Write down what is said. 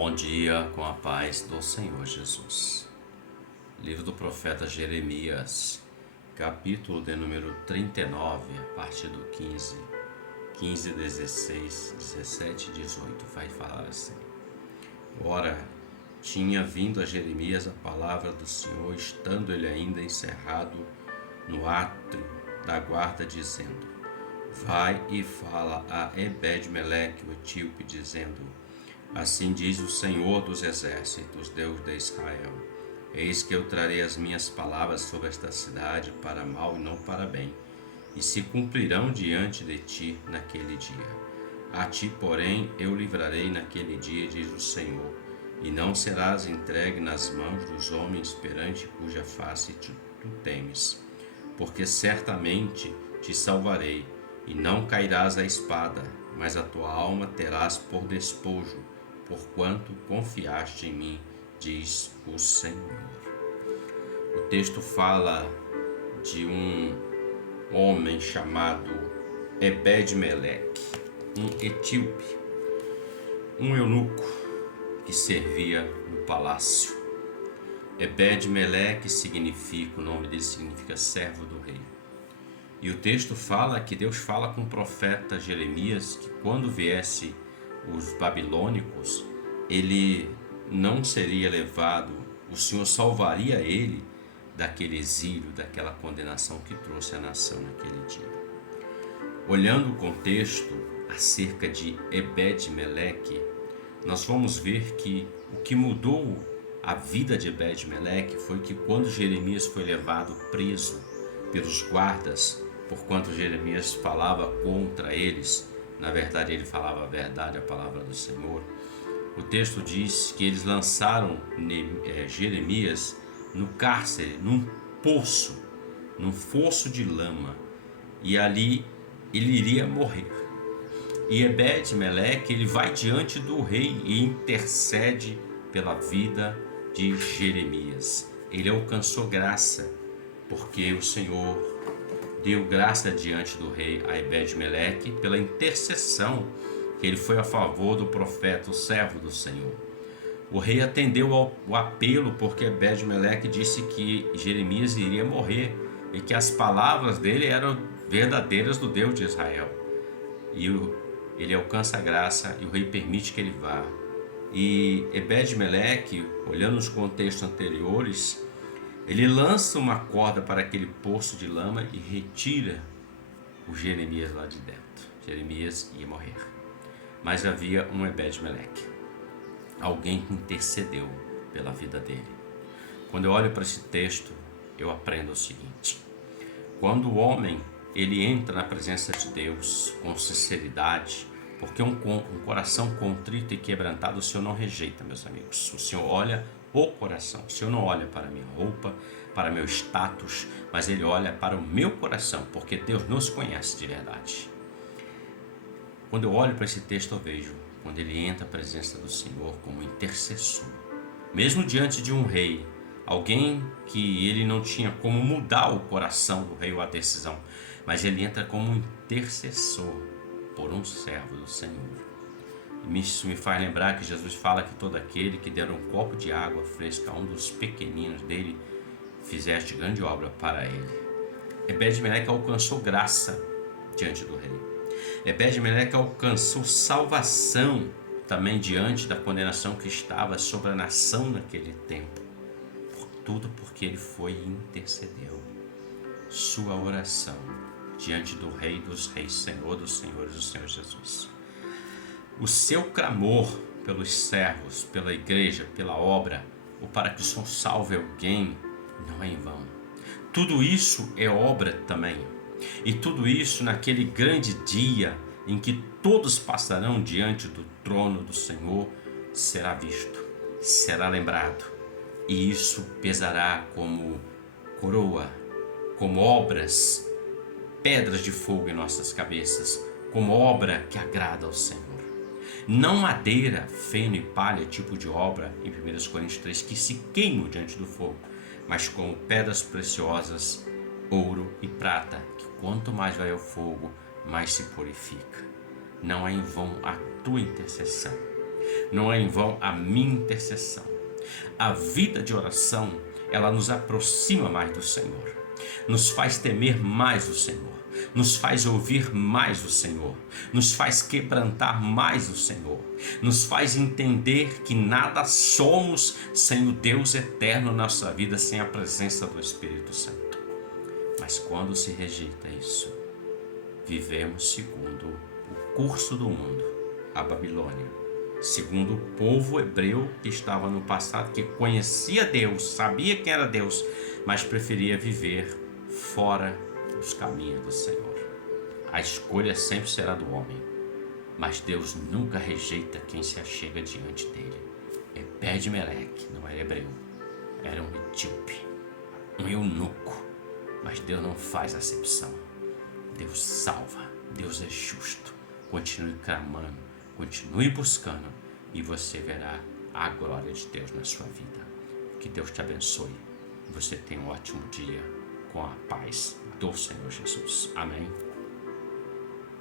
Bom dia com a paz do Senhor Jesus. Livro do profeta Jeremias, capítulo de número 39, a partir do 15, 16, 17 e 18, vai falar assim. Ora, tinha vindo a Jeremias a palavra do Senhor, estando ele ainda encerrado no átrio da guarda, dizendo: Vai e fala a Ebed-Meleque, o etíope, dizendo: Assim diz o Senhor dos exércitos, Deus de Israel: Eis que eu trarei as minhas palavras sobre esta cidade para mal e não para bem, e se cumprirão diante de ti naquele dia. A ti, porém, eu livrarei naquele dia, diz o Senhor, e não serás entregue nas mãos dos homens perante cuja face tu temes, porque certamente te salvarei, e não cairás à espada, mas a tua alma terás por despojo, porquanto confiaste em mim, diz o Senhor. O texto fala de um homem chamado Ebed-Meleque, um etíope, um eunuco que servia no palácio. Ebed-Meleque significa, o nome dele significa servo do rei. E o texto fala que Deus fala com o profeta Jeremias que quando viesse os babilônicos, ele não seria levado, o Senhor salvaria ele daquele exílio, daquela condenação que trouxe a nação naquele dia. Olhando o contexto acerca de Ebed-Meleque, nós vamos ver que o que mudou a vida de Ebed-Meleque foi que quando Jeremias foi levado preso pelos guardas, porquanto Jeremias falava contra eles, na verdade ele falava a verdade, a palavra do Senhor. O texto diz que eles lançaram Jeremias no cárcere, num fosso de lama, e ali ele iria morrer. E Ebed-Meleque, ele vai diante do rei e intercede pela vida de Jeremias. Ele alcançou graça, porque o Senhor deu graça diante do rei a Ebed-Meleque pela intercessão que ele foi a favor do profeta, o servo do Senhor. O rei atendeu ao apelo porque Ebed-Meleque disse que Jeremias iria morrer e que as palavras dele eram verdadeiras do Deus de Israel. E ele alcança a graça e o rei permite que ele vá. E Ebed-Meleque, olhando os contextos anteriores, ele lança uma corda para aquele poço de lama e retira o Jeremias lá de dentro. Jeremias ia morrer. Mas havia um Ebed-Meleque, alguém que intercedeu pela vida dele. Quando eu olho para esse texto, eu aprendo o seguinte: quando o homem ele entra na presença de Deus com sinceridade, porque um coração contrito e quebrantado o Senhor não rejeita, meus amigos. O Senhor olha o coração. O Senhor não olha para minha roupa, para meu status, mas Ele olha para o meu coração, porque Deus nos conhece de verdade. Quando eu olho para esse texto, eu vejo quando ele entra na presença do Senhor como intercessor, mesmo diante de um rei, alguém que ele não tinha como mudar o coração do rei ou a decisão, mas ele entra como intercessor por um servo do Senhor. Isso me faz lembrar que Jesus fala que todo aquele que der um copo de água fresca a um dos pequeninos dele, fizeste grande obra para ele. Ebed-Meleque alcançou graça diante do rei. Ebed-Meleque alcançou salvação também diante da condenação que estava sobre a nação naquele tempo. Tudo porque ele foi e intercedeu. Sua oração diante do Rei dos Reis, Senhor dos Senhores, o Senhor Jesus. O seu clamor pelos servos, pela igreja, pela obra, ou para que o Senhor salve alguém, não é em vão. Tudo isso é obra também. E tudo isso naquele grande dia em que todos passarão diante do trono do Senhor, será visto, será lembrado. E isso pesará como coroa, como obras, pedras de fogo em nossas cabeças, como obra que agrada ao Senhor. Não madeira, feno e palha, tipo de obra, em 1 Coríntios 3, que se queimam diante do fogo, mas como pedras preciosas, ouro e prata, que quanto mais vai ao fogo, mais se purifica. Não é em vão a tua intercessão. Não é em vão a minha intercessão. A vida de oração, ela nos aproxima mais do Senhor, nos faz temer mais o Senhor, nos faz ouvir mais o Senhor, nos faz quebrantar mais o Senhor, nos faz entender que nada somos sem o Deus eterno na nossa vida, sem a presença do Espírito Santo. Mas quando se rejeita isso, vivemos segundo o curso do mundo, a Babilônia, segundo o povo hebreu que estava no passado, que conhecia Deus, sabia quem era Deus, mas preferia viver fora dos caminhos do Senhor. A escolha sempre será do homem, mas Deus nunca rejeita quem se achega diante dele. Ebed-Meleque não era hebreu, era um etíope, um eunuco, mas Deus não faz acepção. Deus salva, Deus é justo. Continue clamando, continue buscando e você verá a glória de Deus na sua vida. Que Deus te abençoe. Você tenha um ótimo dia com a paz do Senhor Jesus. Amém.